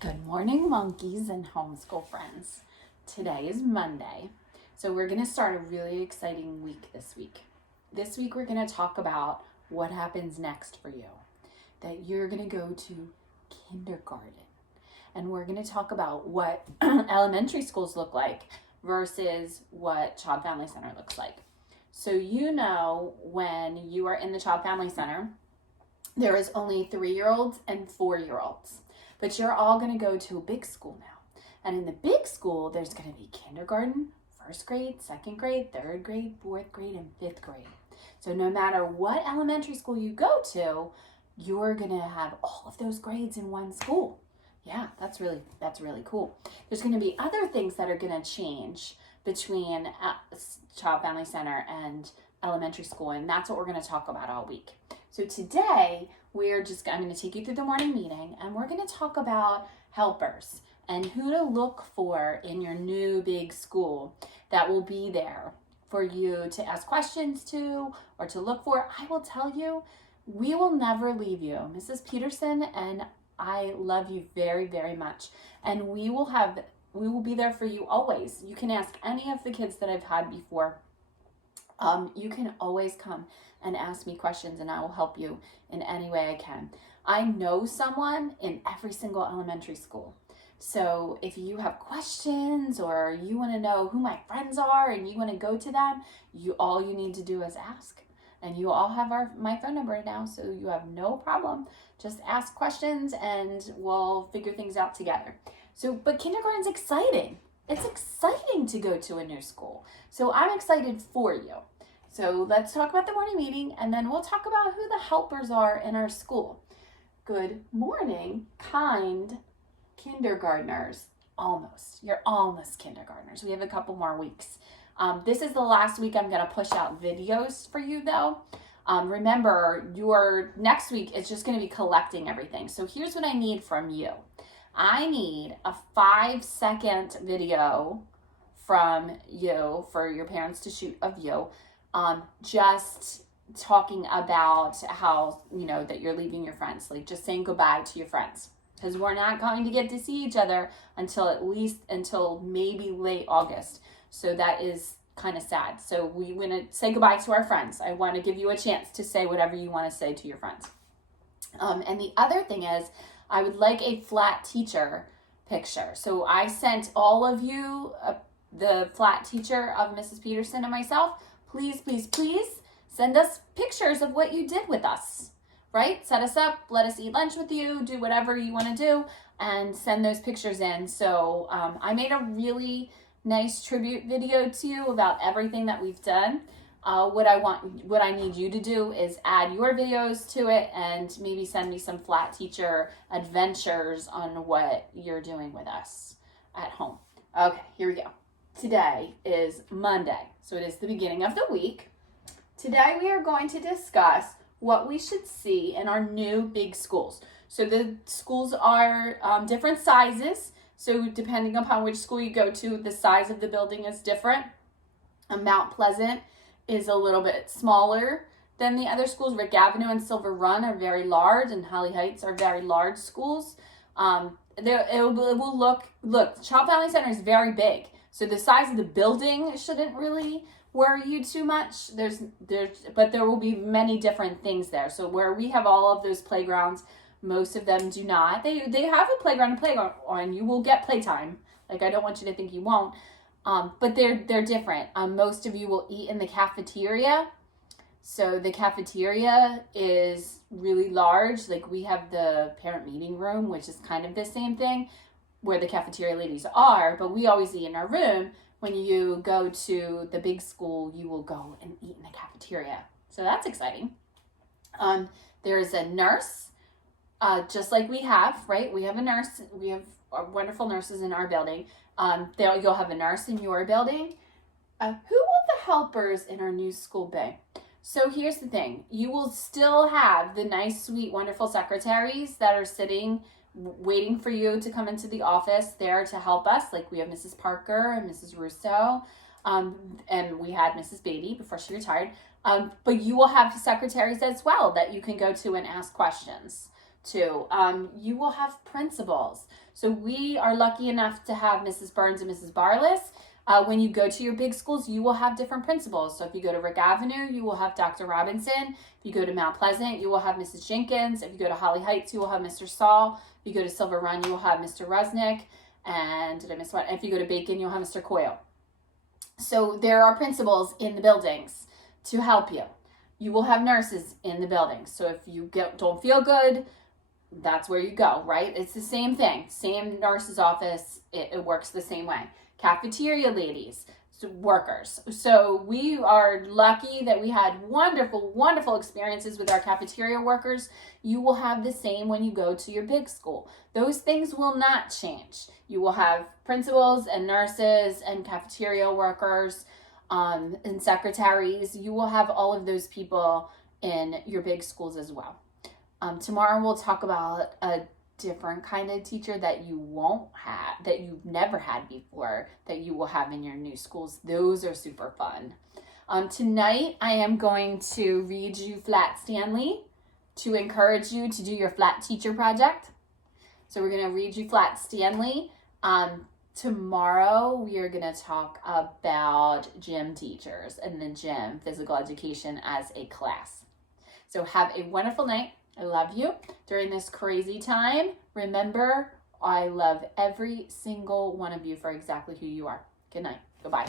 Good morning, monkeys and homeschool friends. Today is Monday, so we're going to start a really exciting week this week. This week, we're going to talk about what happens next for you. That you're going to go to kindergarten, and we're going to talk about what elementary schools look like versus what Child Family Center looks like. So, when you are in the Child Family Center, there is only 3-year-olds and 4-year-olds. But you're all going to go to a big school now. And in the big school, there's going to be kindergarten, first grade, second grade, third grade, fourth grade, and fifth grade. So no matter what elementary school you go to, you're going to have all of those grades in one school. Yeah, that's really cool. There's going to be other things that are going to change between Child Family Center and elementary school, and that's what we're going to talk about all week. So today, I'm going to take you through the morning meeting, and we're going to talk about helpers and who to look for in your new big school that will be there for you to ask questions to or to look for. I will tell you, we will never leave you. Mrs. Peterson and I love you very, very much, and we will be there for you always. You can ask any of the kids that I've had before. You can always come and ask me questions, and I will help you in any way I can. I know someone in every single elementary school. So if you have questions or you want to know who my friends are and you want to go to them, all you need to do is ask. And you all have my phone number now, so you have no problem. Just ask questions and we'll figure things out together. But kindergarten's exciting. It's exciting to go to a new school. So I'm excited for you. So let's talk about the morning meeting, and then we'll talk about who the helpers are in our school. Good morning, kind kindergartners. You're almost kindergartners. We have a couple more weeks. This is the last week I'm going to push out videos for you, though. Remember, your next week is just going to be collecting everything. So here's what I need from you. I need a 5-second video from you for your parents to shoot of you, just talking about how, that you're leaving your friends, like just saying goodbye to your friends, because we're not going to get to see each other until maybe late August. So that is kind of sad. So we want to say goodbye to our friends. I want to give you a chance to say whatever you want to say to your friends. And the other thing is, I would like a flat teacher picture. So I sent all of you the flat teacher of Mrs. Peterson and myself. Please, please, please send us pictures of what you did with us, right? Set us up, let us eat lunch with you, do whatever you want to do, and send those pictures in. So I made a really nice tribute video to you about everything that we've done. What I need you to do is add your videos to it and maybe send me some flat teacher adventures on what you're doing with us at home. Okay, here we go. Today is Monday, so it is the beginning of the week. Today we are going to discuss what we should see in our new big schools. So the schools are different sizes. So depending upon which school you go to, the size of the building is different. Mount Pleasant is a little bit smaller than the other schools. Rick Avenue and Silver Run are very large, and Holly Heights are very large schools. It will look, Child Family Center is very big. So the size of the building shouldn't really worry you too much. But there will be many different things there. So where we have all of those playgrounds, most of them do not. They have a playground and you will get playtime. Like, I don't want you to think you won't. But they're different. Most of you will eat in the cafeteria. So the cafeteria is really large. Like, we have the parent meeting room, which is kind of the same thing, where the cafeteria ladies are, but we always eat in our room. When you go to the big school, you will go and eat in the cafeteria. So that's exciting. There is a nurse, just like we have, right? We have a nurse. We have wonderful nurses in our building. You'll have a nurse in your building. Who will the helpers in our new school be? So here's the thing. You will still have the nice, sweet, wonderful secretaries that are sitting waiting for you to come into the office there to help us. Like, we have Mrs. Parker and Mrs. Russo, and we had Mrs. Beatty before she retired. But you will have secretaries as well that you can go to and ask questions too. You will have principals. So we are lucky enough to have Mrs. Burns and Mrs. Barless. When you go to your big schools, you will have different principals. So if you go to Rick Avenue, you will have Dr. Robinson. If you go to Mount Pleasant, you will have Mrs. Jenkins. If you go to Holly Heights, you will have Mr. Saul. If you go to Silver Run, you will have Mr. Rusnick. And did I miss one? If you go to Bacon, you'll have Mr. Coyle. So there are principals in the buildings to help you. You will have nurses in the buildings. So if you don't feel good, that's where you go, right? It's the same thing. Same nurse's office. It works the same way. Cafeteria ladies, workers. So we are lucky that we had wonderful, wonderful experiences with our cafeteria workers. You will have the same when you go to your big school. Those things will not change. You will have principals and nurses and cafeteria workers and secretaries. You will have all of those people in your big schools as well. Tomorrow we'll talk about a different kind of teacher that you won't have, that you've never had before, that you will have in your new schools. Those are super fun. Tonight I am going to read you Flat Stanley to encourage you to do your flat teacher project. So we're going to read you Flat Stanley. Tomorrow we are going to talk about gym teachers and the gym, physical education as a class. So have a wonderful night. I love you during this crazy time. Remember, I love every single one of you for exactly who you are. Good night. Goodbye.